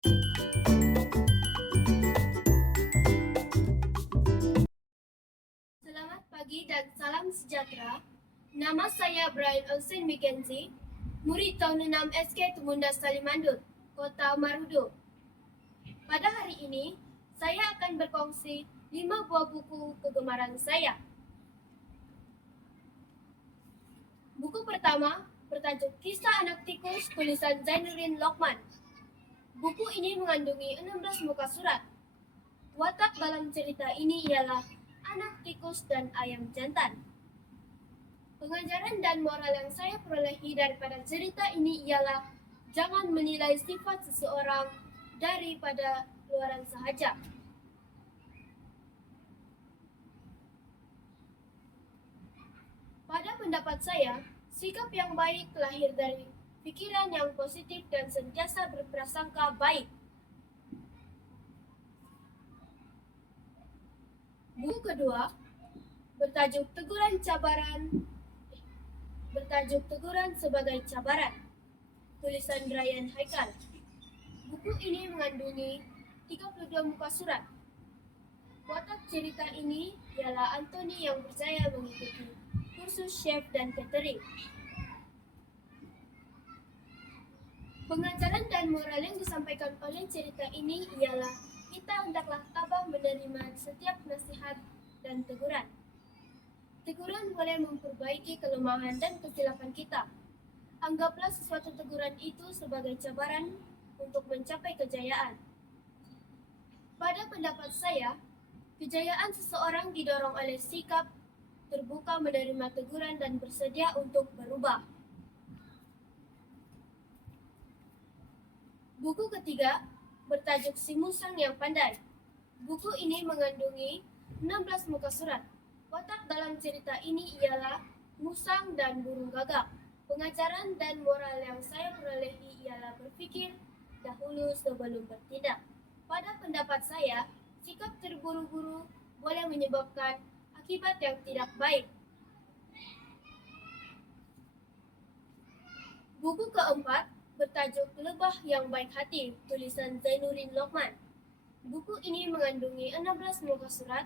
Selamat pagi dan salam sejahtera. Nama saya Brian Olsen Mackenzie, murid tahun 6 SK Tumunda Salimandut, Kota Marudu. Pada hari ini, saya akan berkongsi 5 buah buku kegemaran saya. Buku pertama bertajuk Kisah Anak Tikus tulisan Zainuddin Lokman. Buku ini mengandungi 16 muka surat. Watak dalam cerita ini ialah anak tikus dan ayam jantan. Pengajaran dan moral yang saya perolehi daripada cerita ini ialah jangan menilai sifat seseorang daripada luaran sahaja. Pada pendapat saya, sikap yang baik lahir dari pikiran yang positif dan sentiasa berprasangka baik. Buku kedua bertajuk Teguran sebagai Cabaran, tulisan Ryan Haikal. Buku ini mengandungi 32 muka surat. Watak cerita ini ialah Anthony yang berjaya mengikuti kursus chef dan catering. Pengajaran dan moral yang disampaikan oleh cerita ini ialah kita hendaklah tabah menerima setiap nasihat dan teguran. Teguran boleh memperbaiki kelemahan dan kesilapan kita. Anggaplah sesuatu teguran itu sebagai cabaran untuk mencapai kejayaan. Pada pendapat saya, kejayaan seseorang didorong oleh sikap terbuka menerima teguran dan bersedia untuk berubah. Buku ketiga bertajuk Si Musang yang Pandai. Buku ini mengandungi 16 muka surat. Watak dalam cerita ini ialah musang dan burung gagak. Pengajaran dan moral yang saya perolehi ialah berpikir dahulu sebelum bertindak. Pada pendapat saya, sikap terburu-buru boleh menyebabkan akibat yang tidak baik. Buku keempat bertajuk Lebah yang Baik Hati, tulisan Zainuddin Lokman. Buku ini mengandungi 16 muka surat.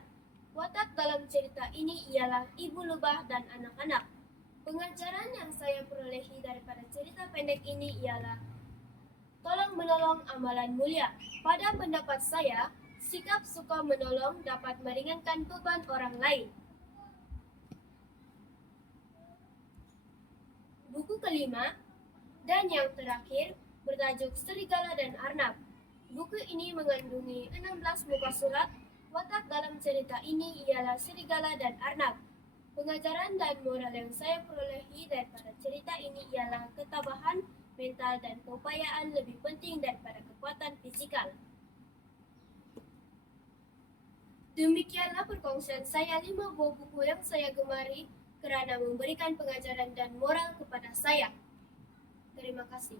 Watak dalam cerita ini ialah ibu lebah dan anak-anak. Pengajaran yang saya perolehi daripada cerita pendek ini ialah tolong menolong amalan mulia. Pada pendapat saya, sikap suka menolong dapat meringankan beban orang lain. Buku kelima dan yang terakhir bertajuk Serigala dan Arnab. Buku ini mengandungi 16 muka surat. Watak dalam cerita ini ialah serigala dan arnab. Pengajaran dan moral yang saya perolehi daripada cerita ini ialah ketabahan mental dan keupayaan lebih penting daripada kekuatan fisikal. Demikianlah perkongsian saya 5 buah buku yang saya gemari kerana memberikan pengajaran dan moral kepada saya. Terima kasih.